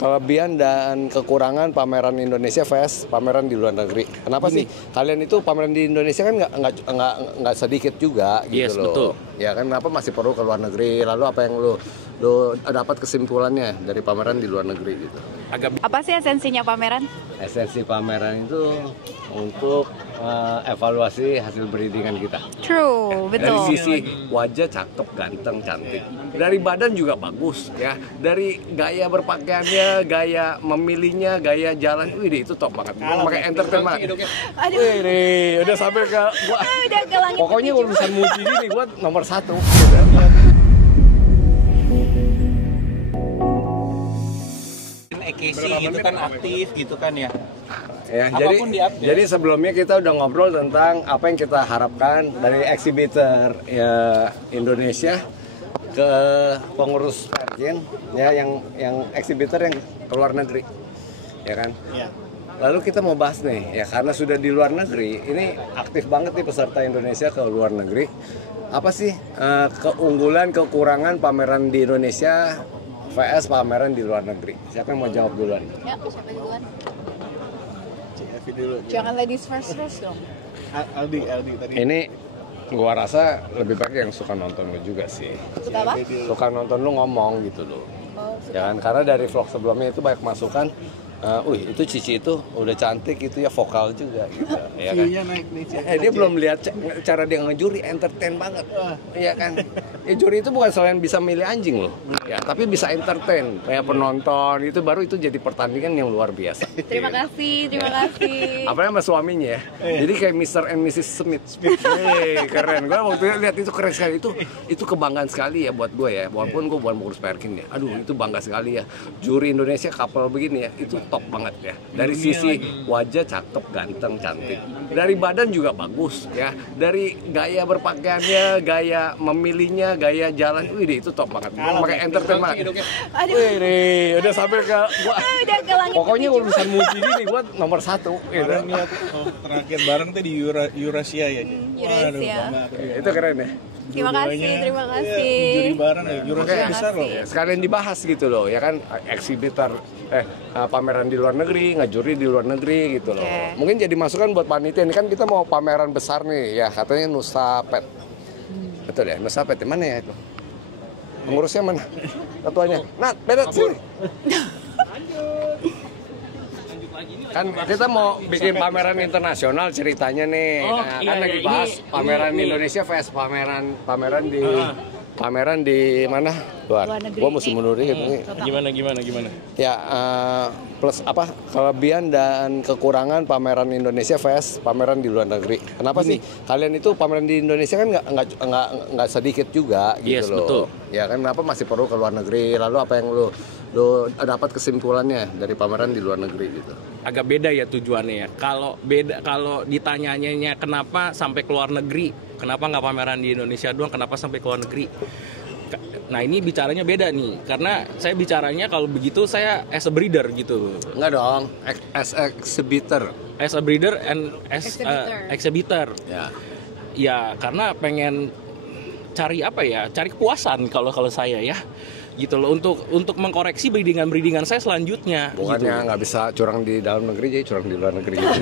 kelebihan dan kekurangan pameran Indonesia vs pameran di luar negeri. Kenapa sih kalian itu pameran di Indonesia kan nggak sedikit juga gitu Yes, loh. betul. Ya kan kenapa masih perlu ke luar negeri? Lalu apa yang lu dapat kesimpulannya dari pameran di luar negeri gitu? Apa sih esensinya pameran? Esensi pameran itu untuk evaluasi hasil breedingan kita. True, Dari betul. sisi wajah cakep, ganteng, cantik. Dari badan juga bagus ya. Dari gaya berpakaiannya, gaya memilihnya, gaya jalan, wih itu top banget. Pakai entertain banget. Aduh. Wih, nih, udah sampai ke gua. Udah ke langit Pokoknya ketujuh. urusan muji ini gua nomor 1. EKC gitu kan aktif gitu kan ya. Ya, Apapun di-update. jadi sebelumnya kita udah ngobrol tentang apa yang kita harapkan dari exhibitor ya Indonesia ke pengurus Perkin ya yang exhibitor yang ke luar negeri. Ya kan? Iya. Lalu kita mau bahas nih ya karena sudah di luar negeri, ini aktif banget nih peserta Indonesia ke luar negeri. Apa sih keunggulan kekurangan pameran di Indonesia vs pameran di luar negeri? Siapa yang mau jawab duluan? Ya, siapa duluan? CFI dulu. Jangan ladies first dong. Aldi tadi. Ini gua rasa lebih baik yang suka nonton lu juga sih. Suka apa? Suka nonton lu ngomong gitu loh. Oh, Ya kan karena dari vlog sebelumnya itu banyak masukan. Wih itu Cici itu udah cantik itu ya vokal juga gitu. Ya kan? View-nya naik nih. Dia belum lihat cara dia ngejuri, entertain banget. Iya kan? Ya juri itu bukan selain bisa milih anjing loh. Ya, tapi bisa entertain. Kayak penonton itu baru itu jadi pertandingan yang luar biasa. Terima kasih, terima kasih. Apalagi sama suaminya ya. Jadi kayak Mr. and Mrs. Smith. Keren. Gue waktu lihat itu keren sekali. Itu kebanggaan sekali ya buat gue ya. Walaupun gue bukan pengurus Perkin ya. Aduh, itu bangga sekali ya. Juri Indonesia couple begini ya. Itu top banget ya. Dari sisi wajah cakep, ganteng, cantik. Dari badan juga bagus ya. Dari gaya berpakaiannya, gaya memilihnya, gaya jalan, wih itu top banget. Pakai entertain banget. Aduh. Wih nih, udah sampai ke gua. Udah ke langit Pokoknya ketujuh. urusan muji ini gua nomor 1 gitu. Bareng lihat terakhir bareng tuh di Eurasia ya. Eurasia. Itu keren ya. Terima kasih, terima kasih. Juri bareng ya. Eurasia Terima besar loh. kasih. Sekalian dibahas gitu loh, ya kan exhibitor pameran di luar negeri, ngejuri di luar negeri gitu loh. Oke. Mungkin jadi masukan buat panitia ini kan kita mau pameran besar nih ya, katanya Nusa Pet. Betul ya, Nusa Pet mana ya itu? Pengurusnya mana? Ketuanya. Nat, beda sini. Kan kita mau bikin pameran internasional ceritanya nih. Nah, kan lagi bahas pameran Indonesia vs pameran di mana? Luar negeri. Gua mesti mundur dikit nih. Gimana? Ya plus apa kelebihan dan kekurangan pameran Indonesia vs pameran di luar negeri. Kenapa sih kalian itu pameran di Indonesia kan nggak sedikit juga gitu Yes, loh. betul. Ya kan kenapa masih perlu ke luar negeri? Lalu apa yang lu dapat kesimpulannya dari pameran di luar negeri gitu? Agak beda ya tujuannya ya. Kalau ditanyanya kenapa sampai ke luar negeri, kenapa nggak pameran di Indonesia doang, kenapa sampai ke luar negeri? Nah ini bicaranya beda nih, karena saya bicaranya kalau begitu saya as a breeder gitu. Enggak dong, as exhibitor. As a breeder and as exhibitor. Ya. Ya karena pengen cari apa ya, cari kepuasan kalau saya ya. Gitu loh untuk mengkoreksi breedingan saya selanjutnya. Bukannya nggak bisa curang di dalam negeri, jadi curang di luar negeri gitu.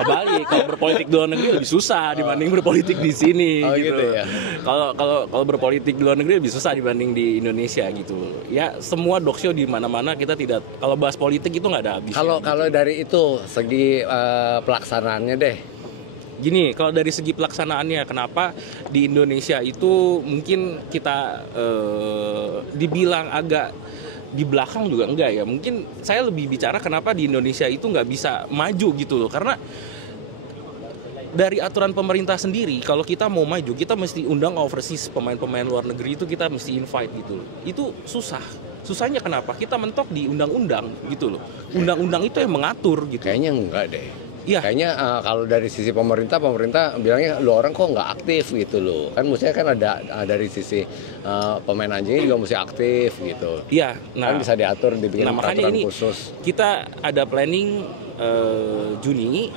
Kebalik, kalau berpolitik di luar negeri lebih susah dibanding berpolitik di sini Oh, gitu. gitu ya. Kalau berpolitik di luar negeri lebih susah dibanding di Indonesia gitu. Ya semua dokshow di mana-mana kita tidak, kalau bahas politik itu nggak ada habisnya. Kalau dari itu segi pelaksanaannya deh. Gini, kalau dari segi pelaksanaannya, kenapa di Indonesia itu mungkin kita dibilang agak di belakang juga enggak ya. Mungkin saya lebih bicara kenapa di Indonesia itu nggak bisa maju gitu loh. Karena dari aturan pemerintah sendiri, kalau kita mau maju, kita mesti undang overseas pemain-pemain luar negeri itu kita mesti invite gitu loh. Itu susah. Susahnya kenapa? Kita mentok di undang-undang gitu loh. Undang-undang itu yang mengatur gitu. Kayaknya enggak deh. Iya. Kayaknya kalau dari sisi pemerintah bilangnya lu orang kok nggak aktif gitu loh. Kan maksudnya kan ada dari sisi pemain anjingnya juga mesti aktif gitu. Iya, Kan bisa diatur dibikin makanya peraturan ini khusus. kita ada planning Juni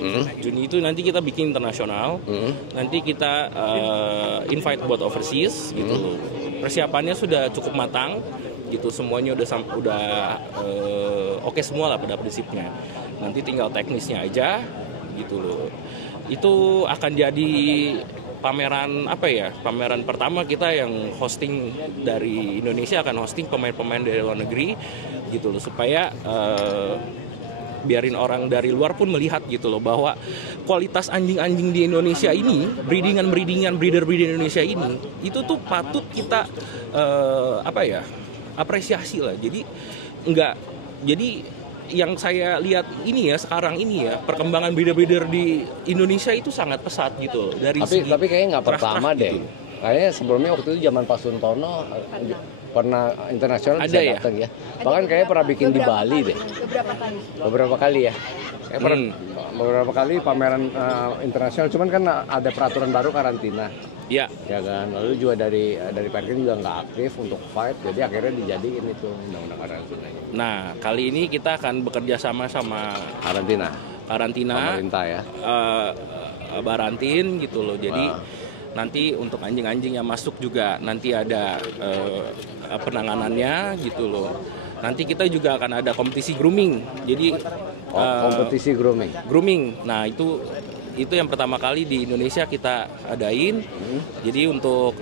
itu nanti kita bikin internasional, nanti kita invite buat overseas gitu. Persiapannya sudah cukup matang. gitu, semuanya udah oke semua lah pada prinsipnya. Nanti tinggal teknisnya aja gitu loh. Itu akan jadi pameran pameran pertama kita yang hosting dari Indonesia, akan hosting pemain-pemain dari luar negeri gitu loh, supaya biarin orang dari luar pun melihat gitu loh bahwa kualitas anjing-anjing di Indonesia ini, breeder Indonesia ini itu tuh patut kita apresiasi lah. Jadi yang saya lihat ini ya, sekarang ini ya, perkembangan breeder di Indonesia itu sangat pesat gitu dari tapi kayaknya nggak pertama deh. gitu. Kayaknya sebelumnya waktu itu zaman Pak Suntono pernah internasional bisa Ada ya? datang ya. Bahkan kayaknya pernah bikin di Bali deh. Beberapa kali ya. Beberapa kali pameran internasional, cuman kan ada peraturan baru karantina. Ya, Ya kan, lalu juga dari Perkin juga nggak aktif untuk fight, jadi akhirnya dijadiin itu undang-undang karantina. nah kali ini kita akan bekerja sama Karantina, pemerintah ya. Barantin gitu loh. Jadi nanti untuk anjing-anjing yang masuk juga nanti ada penanganannya gitu loh. Nanti kita juga akan ada kompetisi grooming. Jadi Kompetisi grooming. Nah, itu yang pertama kali di Indonesia kita adain. Jadi untuk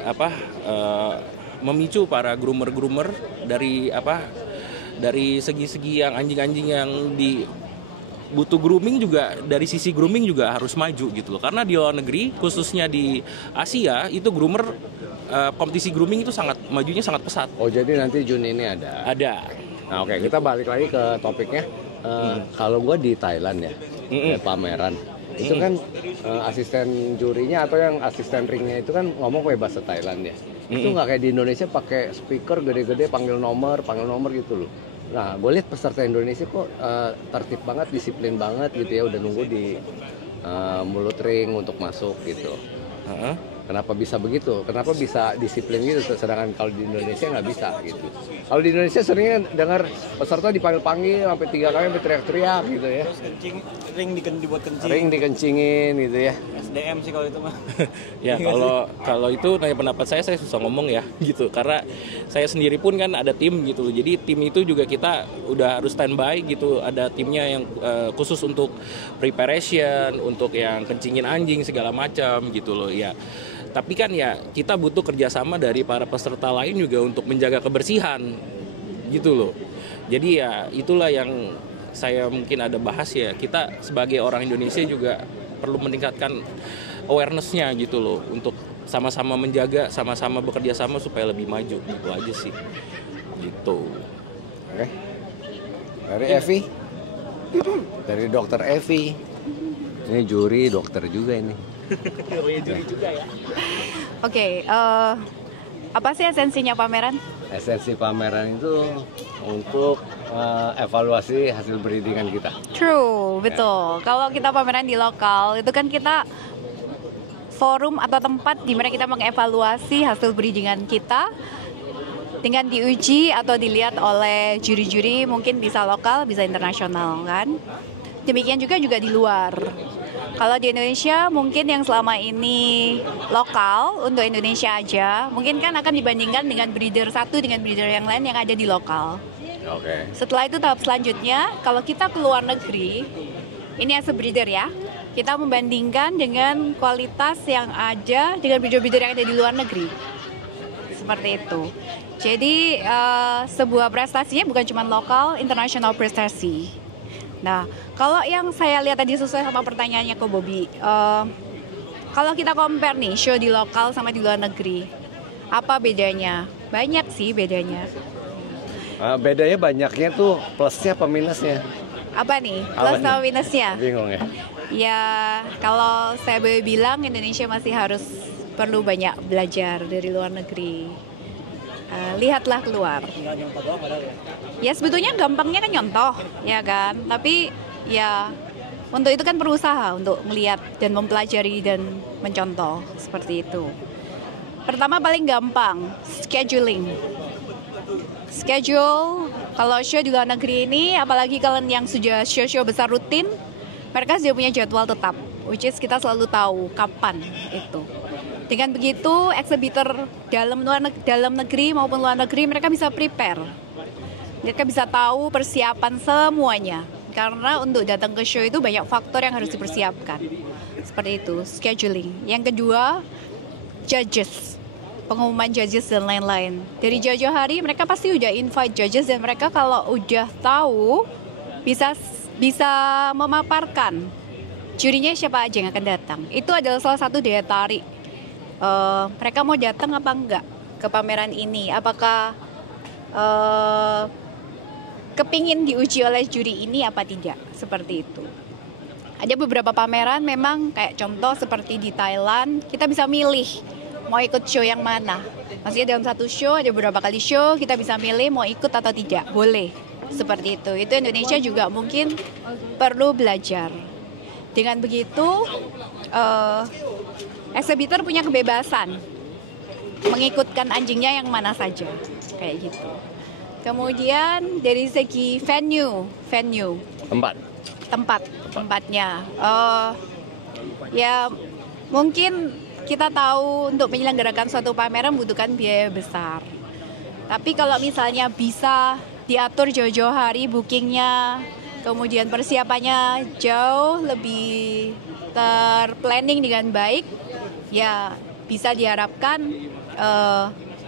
memicu para groomer dari segi-segi yang anjing-anjing yang butuh grooming juga, dari sisi grooming juga harus maju gitu loh. Karena di luar negeri, khususnya di Asia, itu groomer kompetisi grooming itu majunya sangat pesat. Oh, jadi nanti Juni ini ada. Nah, oke, kita balik lagi ke topiknya. Kalau gue di Thailand ya, pameran itu kan asisten jurinya atau yang asisten ringnya itu kan ngomong pakai bahasa Thailand ya. Itu nggak kayak di Indonesia pakai speaker gede-gede panggil nomor gitu loh. Nah, gue lihat peserta Indonesia kok tertib banget, disiplin banget gitu ya, udah nunggu di mulut ring untuk masuk gitu. Kenapa bisa begitu? Kenapa bisa disiplin gitu? Sedangkan kalau di Indonesia nggak bisa gitu. Kalau di Indonesia seringnya dengar peserta dipanggil-panggil sampai 3 kali sampai teriak-teriak gitu ya. Terus ring dibuat kencing. Ring dikencingin gitu ya. SDM sih kalau itu mah. Ya, kalau itu nanya pendapat saya susah ngomong ya gitu, karena saya sendiri pun kan ada tim gitu. Jadi tim itu juga kita udah harus standby gitu, ada timnya yang khusus untuk preparation, untuk yang kencingin anjing segala macam gitu loh ya. Tapi kan ya kita butuh kerjasama dari para peserta lain juga untuk menjaga kebersihan gitu loh. Jadi ya itulah yang saya mungkin ada bahas ya, kita sebagai orang Indonesia juga perlu meningkatkan awareness-nya gitu loh, untuk sama-sama menjaga, sama-sama bekerja sama supaya lebih maju, gitu aja sih gitu. Oke. Dari Evi, dari dokter Evi, ini juri dokter juga ini. Juri juga ya. Oke, apa sih esensinya pameran? Esensi pameran itu untuk evaluasi hasil breedingan kita. True, betul. Kalau kita pameran di lokal, itu kan kita forum atau tempat di mana kita mengevaluasi hasil breedingan kita dengan diuji atau dilihat oleh juri-juri, mungkin bisa lokal, bisa internasional kan. Demikian juga di luar. Kalau di Indonesia mungkin yang selama ini lokal untuk Indonesia aja, mungkin kan akan dibandingkan dengan breeder satu dengan breeder yang lain yang ada di lokal. Oke. Setelah itu tahap selanjutnya, kalau kita ke luar negeri, ini as a breeder ya, kita membandingkan dengan kualitas yang ada dengan breeder-breeder yang ada di luar negeri. Seperti itu. Jadi sebuah prestasinya bukan cuma lokal, international prestasi. Nah, kalau yang saya lihat tadi sesuai sama pertanyaannya Ko Bobby, kalau kita compare nih show di lokal sama di luar negeri, apa bedanya? Banyak sih bedanya. Bedanya banyaknya tuh plusnya apa minusnya? Apa nih plus sama minusnya? Bingung ya? Ya, kalau saya boleh bilang Indonesia masih harus perlu banyak belajar dari luar negeri. Lihatlah keluar. Ya sebetulnya gampangnya kan nyontoh, ya kan. Tapi ya untuk itu kan berusaha untuk melihat dan mempelajari dan mencontoh seperti itu. Pertama paling gampang, scheduling. Schedule kalau show di luar negeri ini, apalagi kalian yang sudah show-show besar rutin, mereka sudah punya jadwal tetap, which is kita selalu tahu kapan itu. Dengan begitu, eksibitor dalam negeri maupun luar negeri mereka bisa prepare. Mereka bisa tahu persiapan semuanya. Karena untuk datang ke show itu banyak faktor yang harus dipersiapkan. Seperti itu, scheduling. Yang kedua, judges. Pengumuman judges dan lain-lain. Dari jauh-jauh hari mereka pasti udah invite judges dan mereka kalau udah tahu bisa memaparkan jurinya siapa aja yang akan datang. Itu adalah salah satu daya tarik. Mereka mau datang apa enggak ke pameran ini? Apakah kepingin diuji oleh juri ini apa tidak? Seperti itu. Ada beberapa pameran memang kayak contoh seperti di Thailand, kita bisa milih mau ikut show yang mana. Maksudnya dalam satu show ada beberapa kali show, kita bisa milih mau ikut atau tidak. Boleh. Seperti itu. Itu Indonesia juga mungkin perlu belajar. Dengan begitu, eksibitor punya kebebasan mengikutkan anjingnya yang mana saja, kayak gitu. Kemudian dari segi tempatnya, ya mungkin kita tahu untuk menyelenggarakan suatu pameran membutuhkan biaya besar. Tapi kalau misalnya bisa diatur jauh-jauh hari bookingnya, kemudian persiapannya jauh lebih terplanning dengan baik, ya bisa diharapkan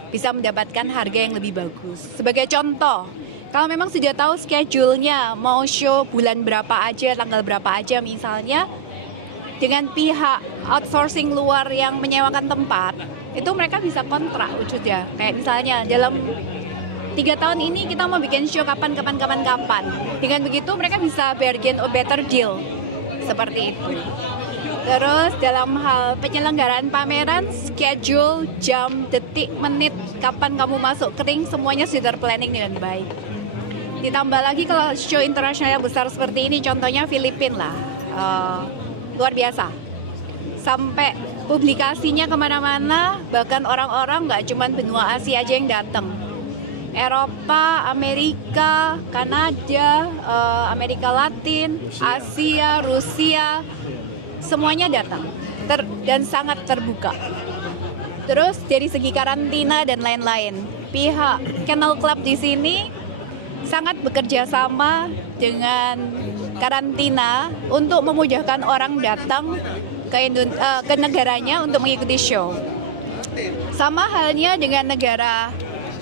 bisa mendapatkan harga yang lebih bagus. Sebagai contoh, kalau memang sudah tahu schedule-nya, mau show bulan berapa aja, tanggal berapa aja misalnya, dengan pihak outsourcing luar yang menyewakan tempat, itu mereka bisa kontrak wujudnya. Kayak misalnya dalam 3 tahun ini kita mau bikin show kapan. Dengan begitu mereka bisa bargain a better deal. Seperti itu. Terus dalam hal penyelenggaraan pameran, schedule, jam, detik, menit, kapan kamu masuk kering, semuanya sudah terplanning dengan baik. Ditambah lagi kalau show internasional besar seperti ini, contohnya Filipina lah, luar biasa. Sampai publikasinya kemana-mana, bahkan orang-orang nggak cuma benua Asia aja yang datang. Eropa, Amerika, Kanada, Amerika Latin, Asia, Rusia, semuanya datang dan sangat terbuka. Terus dari segi karantina dan lain-lain, pihak Kennel Club di sini sangat bekerja sama dengan karantina untuk memudahkan orang datang ke negaranya untuk mengikuti show. Sama halnya dengan negara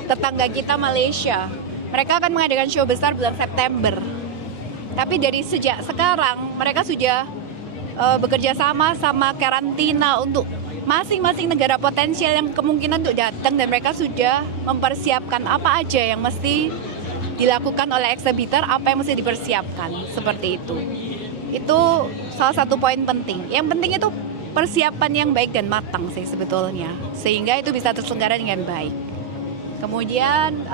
tetangga kita Malaysia. Mereka akan mengadakan show besar bulan September. Tapi dari sejak sekarang mereka sudah bekerja sama karantina untuk masing-masing negara potensial yang kemungkinan untuk datang, dan mereka sudah mempersiapkan apa aja yang mesti dilakukan oleh eksibitor, apa yang mesti dipersiapkan, seperti itu. Itu salah satu poin penting. Yang penting itu persiapan yang baik dan matang sih sebetulnya, sehingga itu bisa terselenggara dengan baik. Kemudian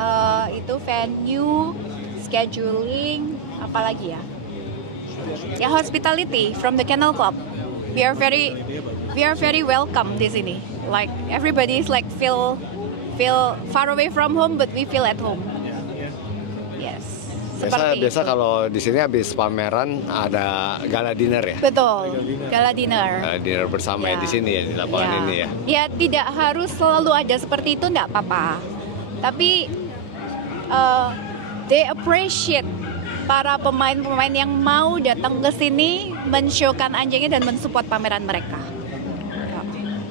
itu venue, scheduling, apalagi ya? Ya, hospitality from the Kennel Club. We are very welcome di sini. Like everybody is like feel far away from home, but we feel at home. Yes. Biasa kalau di sini habis pameran ada gala dinner ya. Betul. Gala dinner. Gala dinner bersama ya di sini ya, di lapangan ini ya. Ya, tidak harus selalu ada seperti itu, enggak apa-apa. Tapi they appreciate para pemain-pemain yang mau datang ke sini men-showkan anjingnya dan mensupport pameran mereka.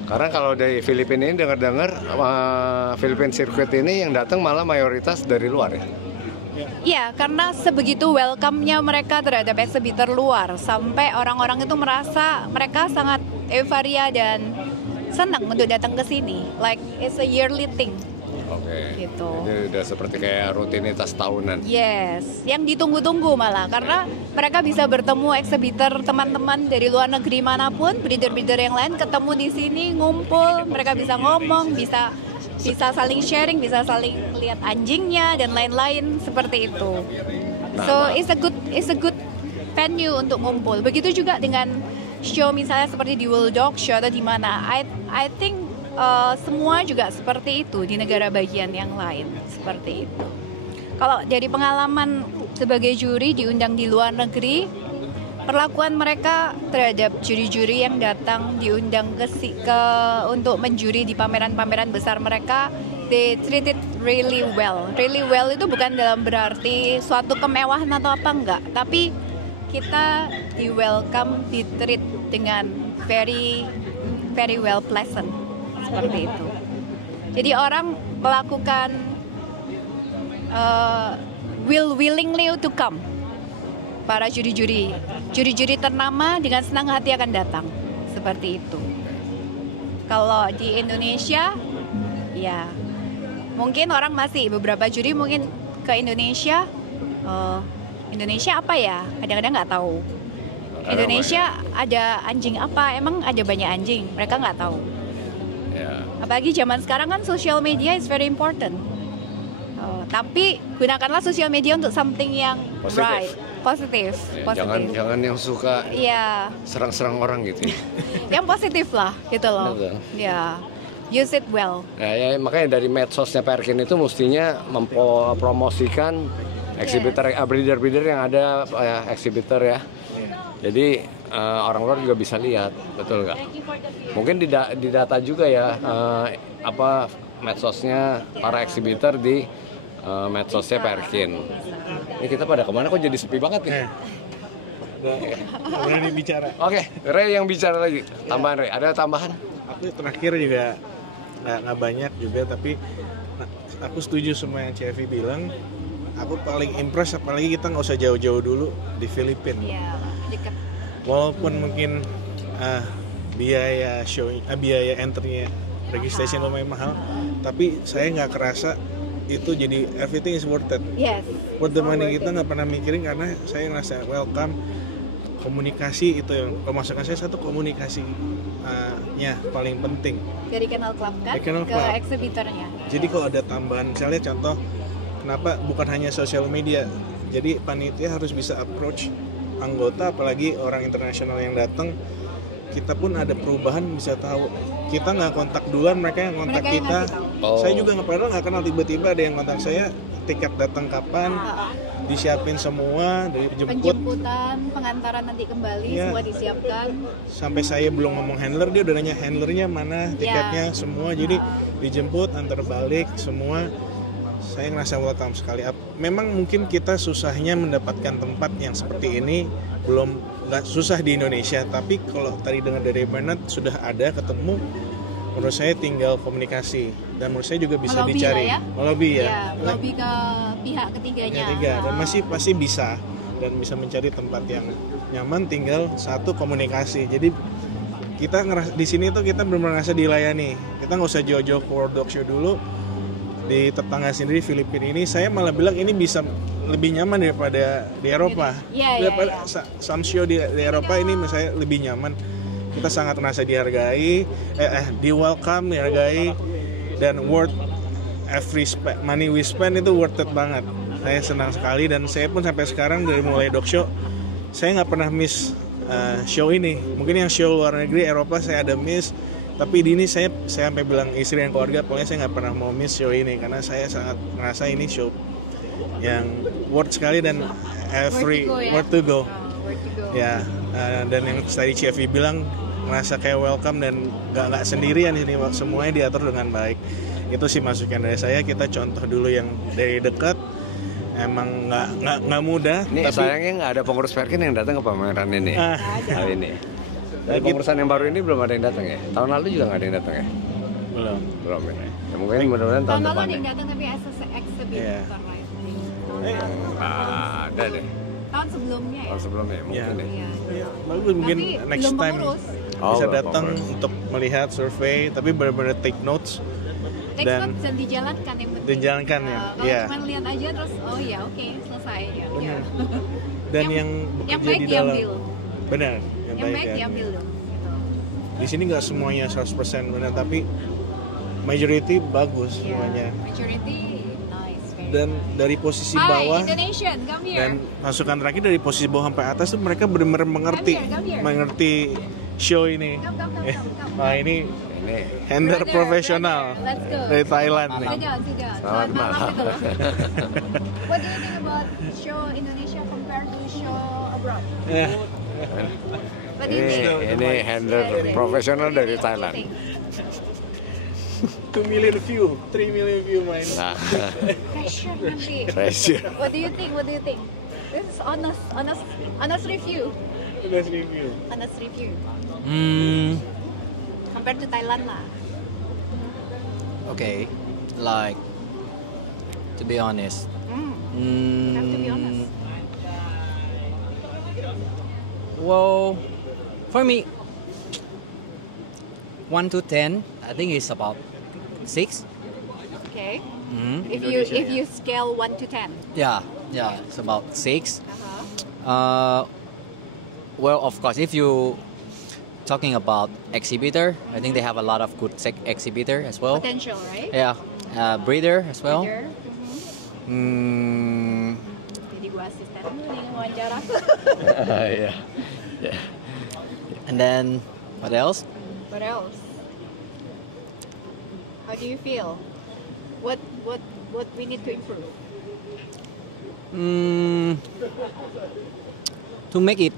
Karena kalau dari Filipina ini dengar-dengar Philippine Circuit ini yang datang malah mayoritas dari luar ya. Iya, karena sebegitu welcome-nya mereka terhadap eksibitor luar, sampai orang-orang itu merasa mereka sangat euforia dan senang untuk datang ke sini. Like it's a yearly thing. Oke. Gitu. Jadi udah seperti kayak rutinitas tahunan. Yes, yang ditunggu-tunggu malah, karena mereka bisa bertemu eksibitor teman-teman dari luar negeri manapun, breeder-breeder yang lain ketemu di sini, ngumpul, mereka bisa ngomong, bisa saling sharing, bisa saling lihat anjingnya dan lain-lain, seperti itu. So it's a good venue untuk ngumpul. Begitu juga dengan show misalnya seperti di World Dog Show atau di mana. I think semua juga seperti itu di negara bagian yang lain, seperti itu. Kalau dari pengalaman sebagai juri diundang di luar negeri, perlakuan mereka terhadap juri-juri yang datang diundang untuk menjuri di pameran-pameran besar mereka, they treat it really well. Really well itu bukan dalam berarti suatu kemewahan atau apa enggak, tapi kita di welcome, di treat dengan very very well pleasant seperti itu. Jadi orang melakukan willingly to come. Para juri-juri ternama dengan senang hati akan datang seperti itu. Kalau di Indonesia, ya mungkin orang masih beberapa juri mungkin ke Indonesia. Indonesia apa ya? Kadang-kadang nggak tahu. Indonesia ada anjing apa? Emang ada banyak anjing? Mereka nggak tahu. Ya. Apalagi zaman sekarang kan social media is very important. Tapi gunakanlah social media untuk something yang right, positif. Jangan yang suka serang-serang orang gitu. Yang positif lah, gitu loh. Betul. Ya, use it well. Ya, makanya dari medsosnya Perkin itu mestinya mempromosikan exhibitor, breeder-breeder yang ada, exhibitor ya. Jadi orang luar juga bisa lihat, betul nggak? Mungkin di data juga ya, medsosnya para exhibitor di medsosnya Perkin. Ini kita pada kemana kok jadi sepi banget nih? Berani bicara. Oke, Ray yang bicara lagi. Tambahan Ray, ada tambahan? Aku terakhir juga nggak banyak juga, tapi aku setuju sama yang Cevi bilang. Aku paling impress, apalagi kita nggak usah jauh-jauh dulu di Filipina. Iya, dekat. Walaupun mungkin biaya enternya registration lumayan mahal, tapi saya nggak kerasa itu jadi everything is worth it. Yes. Worth the money. Kita nggak pernah mikirin karena saya ngerasa welcome. Komunikasi itu yang pemasukan saya satu, komunikasinya paling penting. Dari Kennel Club kan ke eksibitornya. Jadi kalau ada tambahan, misalnya contoh, kenapa bukan hanya sosial media? Jadi panitia harus bisa approach anggota, apalagi orang internasional yang datang. Kita pun ada perubahan, bisa tahu. Kita nggak kontak duluan, mereka yang kontak kita. Saya juga nggak kenal, tiba-tiba ada yang kontak saya, tiket datang kapan, disiapin semua, dari penjemputan, pengantaran nanti kembali, semua disiapkan. Sampai saya belum ngomong handler, dia udah nanya handlernya mana, tiketnya semua, jadi dijemput, antar balik, semua. Saya ngerasa welcome sekali. Memang mungkin kita susahnya mendapatkan tempat yang seperti ini, nggak susah di Indonesia, tapi kalau tadi dengar dari Bernard sudah ada ketemu, menurut saya tinggal komunikasi, dan menurut saya juga bisa melobi dicari melobi melobi ke pihak ketiganya. Dan masih pasti bisa, dan bisa mencari tempat yang nyaman, tinggal satu komunikasi. Jadi kita di sini tuh kita benar-benar ngerasa dilayani, kita nggak usah jauh-jauh ke World Dog Show dulu. Di tetangga sendiri Filipina ini, saya malah bilang ini bisa lebih nyaman daripada di Eropa. Daripada some show di Eropa ini saya lebih nyaman. Kita sangat merasa dihargai, di welcome, dihargai, dan worth every money we spend itu worth it banget. Saya senang sekali, dan saya pun sampai sekarang dari mulai dog show, saya nggak pernah miss show ini. Mungkin yang show luar negeri Eropa saya ada miss, tapi di ini saya sampai bilang istri dan keluarga, pokoknya saya nggak pernah mau miss show ini karena saya sangat merasa ini show yang worth sekali dan worth to go. Ya, dan yang tadi Cevi bilang merasa kayak welcome dan nggak sendirian di sini, semuanya diatur dengan baik. Itu sih masukan dari saya. Kita contoh dulu yang dari dekat. Emang nggak mudah. Ini tapi sayangnya nggak ada pengurus Perkin yang datang ke pameran ini. Kali ini. Dari pengurusan yang baru ini belum ada yang datang ya. Tahun lalu juga nggak ada yang datang ya. Belum ya. Ya mungkin mudah-mudahan tahun depan. Tahun lalu ada yang datang tapi exhibitor ada deh. Tahun sebelumnya ya. Tahun sebelumnya mungkin deh. Bagus, mungkin next time bisa datang untuk melihat survei, tapi benar-benar take notes. Dan dijalankan yang penting. Dijalankan ya. Kalau cuma lihat aja terus oke, selesai ya. Dan yang baik diambil. Benar. Yang baik diambil dong. Di sini nggak semuanya 100% benar, tapi majority bagus semuanya. Majority nice. Dan dari posisi bawah dan masukan terakhir dari posisi bawah sampai atas tuh mereka benar-benar mengerti show ini. Nah ini Ini handler profesional Let's go. dari Thailand nih. Sit down, sit down. Selamat malam. What do you think about show Indonesia compared to show abroad? What do you think? ini handler profesional dari Thailand. 2 million view, 3 million view main. Nah, Pressure nanti. pressure. What do you think? What do you think? This is honest review. Udah review. Honest review. Compared to Thailand lah. Okay, like to be honest. You have to be honest. Well, for me, 1 to 10, I think it's about 6. Okay. Mm. If you scale 1 to 10. Yeah, it's about 6. Uh-huh. Well, of course, if you talking about exhibitor, I think they have a lot of good exhibitor as well. Potential, right? Yeah, breeder as well. Leader. Jadi gua asisten nih wawancara. Yeah. And then what else? What else? How do you feel? What we need to improve? To make it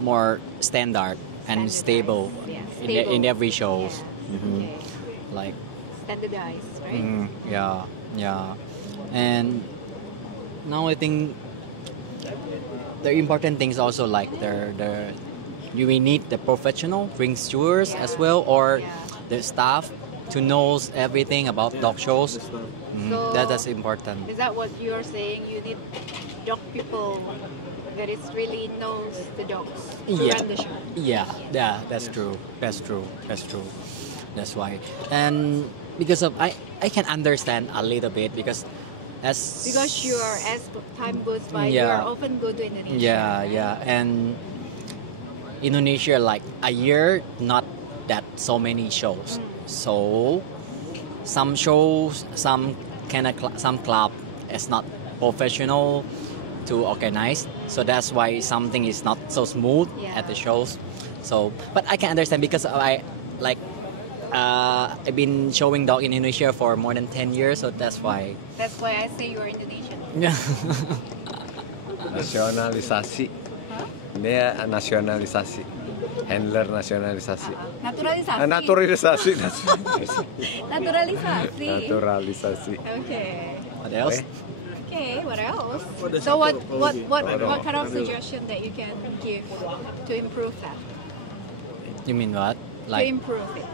more standard and stable Yeah, in every shows. Yeah. Mhm. Okay. Like Standardized, right? yeah. And now I think the important things also like we need the professional ring stewards as well, or the staff to knows everything about dog shows. So- That's important. Is that what you're saying? You need dog people that is really knows the dogs to run the show. Yeah, that's true. That's why. And because of I can understand a little bit because as Because as time goes by, you Yeah. are often go to Indonesia. yeah, and Indonesia like a year not that so many shows. So some shows, some club is not professional to organize. So that's why something is not so smooth at the shows. So, but I can understand because I've been showing dog in Indonesia for more than 10 years. So that's why. That's why I say you're Indonesian. Nasionalisasi. Dia nasionalisasi. Handler nasionalisasi. Naturalisasi. Naturalisasi. Naturalisasi. Naturalisasi. Okay. What else? Okay. What else? So what kind of suggestion that you can give to improve that? You mean what? To Like improve it,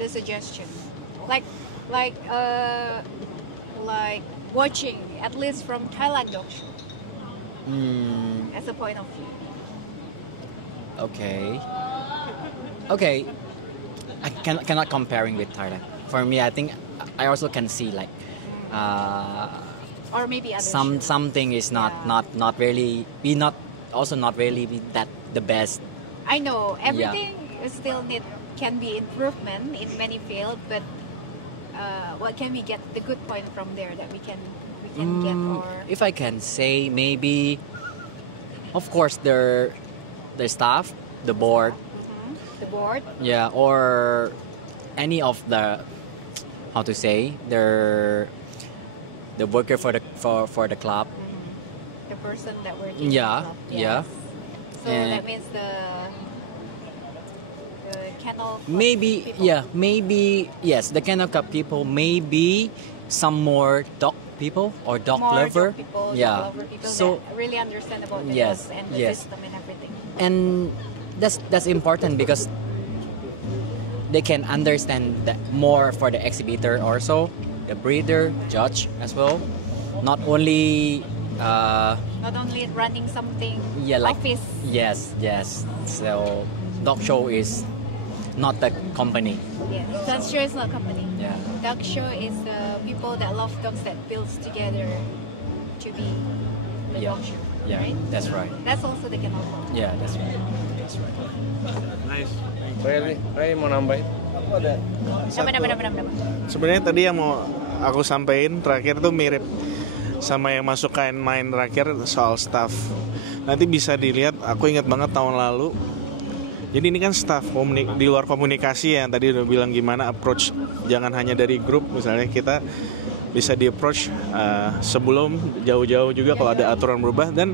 the suggestion, like watching at least from Thailand dog show as a point of view. Okay. I cannot comparing with Thailand. For me, I think I also can see like Or maybe other shows. something is not really not really be that the best. I know everything still can be improvement in many fields, but what can we get the good point from there that we can get, or If I can say, maybe, of course, the staff, the board, the board, yeah, or any of the, how to say, the worker for the club. the person that working. Yeah, in the club. yeah. Yes. So And- that means the kennel. club Maybe, people. yeah, maybe, yes, the Kennel Cup people, maybe some more dog people or dog More lover. dog people, yeah. dog lover people So, that really understand about the Yes, dogs and the yes. system and everything. and that's important because they can understand that more for the exhibitor also, the breeder, judge as well. Not only, Not only running something like office. yes. So, dog show is not the company. Yes. Dog show is not company. Yeah. Dog show is people that love dogs that builds together to be the Yeah. dog show. Yeah, Right? that's right. That's also the kennel club. Yeah, that's right. Nice. Ray mau nambahin? Nama. Sebenarnya tadi yang mau aku sampaikan terakhir tuh mirip sama yang masukan main terakhir soal staff. Nanti bisa dilihat, aku ingat banget tahun lalu. Jadi ini kan staff di luar komunikasi ya, yang tadi udah bilang gimana approach, jangan hanya dari grup, misalnya kita bisa di approach sebelum jauh-jauh juga kalau ada aturan berubah. Dan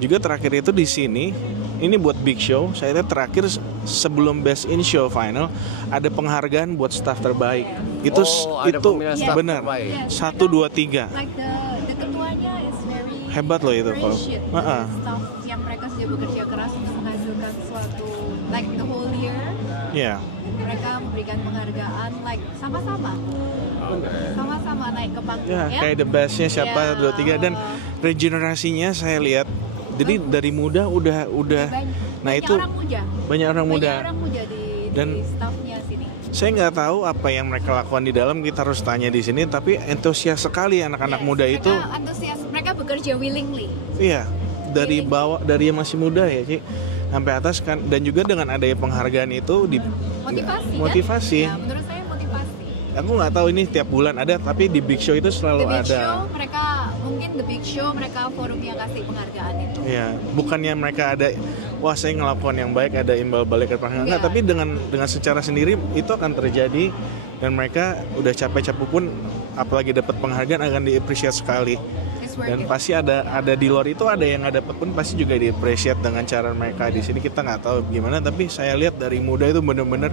juga terakhir itu di sini, ini buat big show, saya lihat terakhir sebelum best in show final ada penghargaan buat staff terbaik. Itu ada itu pemilihan staff benar. terbaik. 1, 2, 3. Like the ketuanya is very Hebat loh itu kalau. appreciate staff yang mereka sudah bekerja keras untuk menghasilkan suatu like the whole year. Iya. Mereka memberikan penghargaan like sama-sama naik ke panggung Ya, kayak the bestnya siapa, 2, 3, dan regenerasinya saya lihat. Jadi dari muda udah nah itu banyak orang muda dan di staffnya sini. saya nggak tahu apa yang mereka lakukan di dalam, kita harus tanya di sini, tapi antusias sekali anak-anak muda mereka itu. antusias, mereka bekerja willingly. Iya, dari bawah, dari yang masih muda ya Ci, sampai atas kan, dan juga dengan adanya penghargaan itu motivasi. Ya, menurut saya motivasi. Aku nggak tahu ini tiap bulan ada, tapi di Big Show itu selalu The Big ada. Show The Big Show mereka forum yang kasih penghargaan itu. Iya, bukannya mereka ada, wah saya ngelakukan yang baik, ada imbal balik ke penghargaan, enggak, tapi dengan secara sendiri itu akan terjadi, dan mereka udah capek-capek pun apalagi dapat penghargaan akan di-appreciate sekali. Dan pasti ada di luar itu ada yang nggak dapat pun pasti juga di-appreciate dengan cara mereka. Di sini kita nggak tahu gimana, tapi saya lihat dari muda itu bener-bener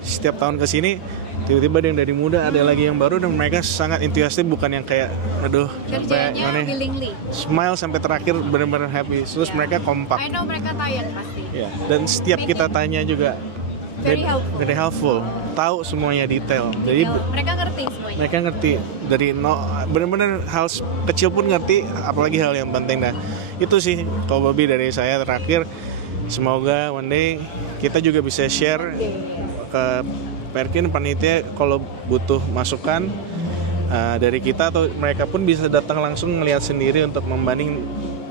setiap tahun kesini tiba-tiba ada yang dari muda, ada lagi yang baru, dan mereka sangat entusiastik, bukan yang kayak aduh kerjanya willingly, smile sampai terakhir benar-benar happy. Terus mereka kompak. I know mereka tired pasti. Yeah. Dan setiap kita tanya juga very helpful, tahu semuanya detail. Jadi mereka ngerti semuanya. Mereka ngerti dari benar-benar hal kecil pun ngerti, apalagi hal yang penting. Nah itu sih kalau Bobby dari saya terakhir. Semoga one day kita juga bisa share ke Perkin panitia kalau butuh masukan dari kita, atau mereka pun bisa datang langsung melihat sendiri untuk membanding,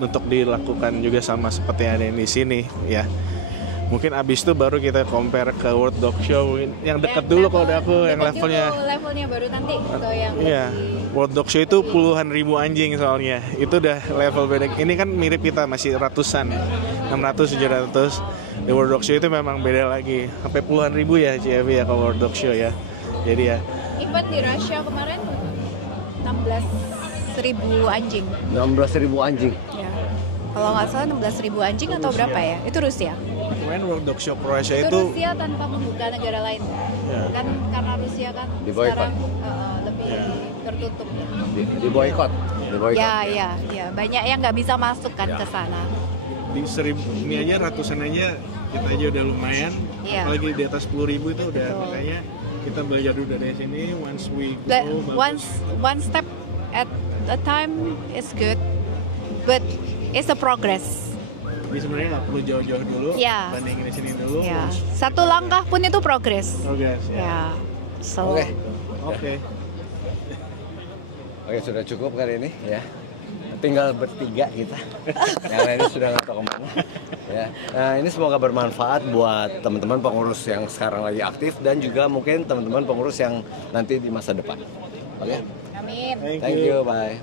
untuk dilakukan juga sama seperti yang ada di sini ya. Mungkin abis itu baru kita compare ke World Dog Show yang dekat dulu kalau aku, yang levelnya baru nanti atau yang iya. World Dog Show itu puluhan ribu anjing soalnya, itu udah level beda. Ini kan mirip kita masih ratusan, 600, 700. Di World Dog Show itu memang beda lagi, sampai puluhan ribu ya CFV ya kalau World Dog Show ya. Jadi ya. Event di Rusia kemarin 16.000 anjing. 16.000 anjing. Ya. Kalau nggak salah 16.000 anjing atau berapa ya? Itu Rusia. Kemarin World Dog Show Croatia itu itu Rusia tanpa membuka negara lain. Ya. Kan karena Rusia kan sekarang lebih tertutup. Di boykot. Ya. Banyak yang nggak bisa masuk kan ke sana. Di 1.000 ini aja, ratusan aja kita aja udah lumayan. Apalagi di atas 10.000 itu udah, makanya kita belajar dulu dari sini. Once we go, one step at a time is good, but it's a progress. Jadi sebenarnya nggak perlu jauh-jauh dulu, bandingin di sini dulu. Ya. Satu langkah pun itu progress. Ya. So. Oke. Oke, sudah cukup kali ini ya. Tinggal bertiga kita. Yang lainnya sudah nggak tahu kemana. Ya. Nah, ini semoga bermanfaat buat teman-teman pengurus yang sekarang lagi aktif, dan juga mungkin teman-teman pengurus yang nanti di masa depan. Oke. Amin. Thank you, bye.